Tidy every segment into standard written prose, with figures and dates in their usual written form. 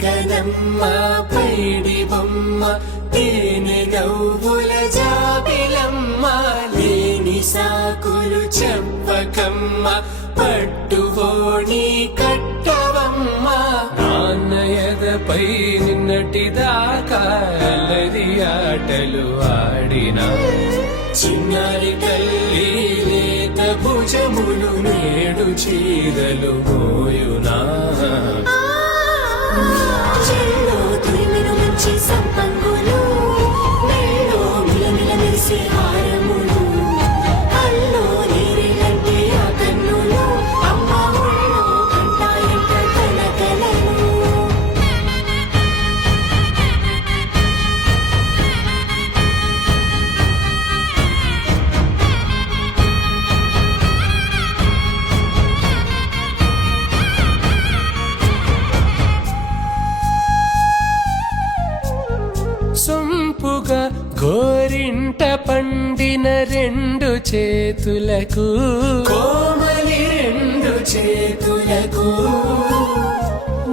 కనమ్మ పైడి బొమ్మ తేనె నవ్వుల జాబిలమ్మ లేని సాకులు చెప్పకమ్మ పట్టువోణి కట్టవమ్మ నాన్నయదపై నిన్నటిదాకా అల్లరి ఆటలు ఆడినా చిన్నారి తల్లి లేత భుజములు నేడు చీరలు మోయునా చెల్లో తురిమిన మంచి సంపంగులు మెళ్ళో మిలమిల మెరిసే హారములు అల్లో నీరేలంటే ఆ కన్నులు అమ్మ ఒళ్ళో కంటాయంట కలకలను సొంపుగా గోరింట పండిన రెండు చేతులకు కోమలి రెండు చేతులకు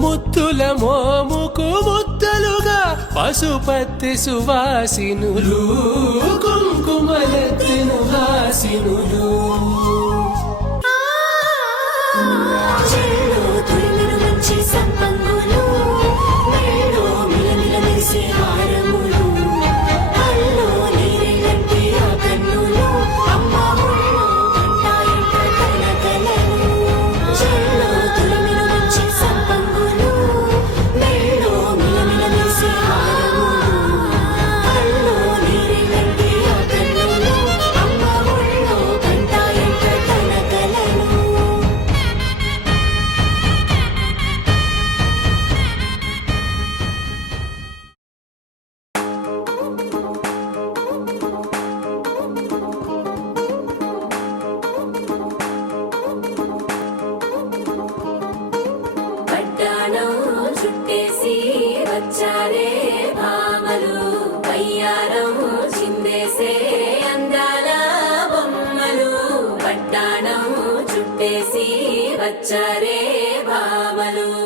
ముత్తుల మోముకు ముద్దలుగా పశుపతి సువాసినులు కుంకుమలెత్తిను హాసినులు చెల్లో తురిమిన మంచి సంపంగులు మెళ్ళో మిలమిల మెరిసే హారములు అల్లో నీరేలంటే ఆ కన్నులు అమ్మ ఒళ్ళో కంటాయంట కలకలను చెల్లో తురిమిన మంచి సంపంగులు మెళ్ళో మిలమిల మెరిసే హారములు అల్లో నీరేలంటే ఆ కన్నులు అమ్మ ఒళ్ళో కంటాయంట బొట్టేసి వచ్చారే భామలు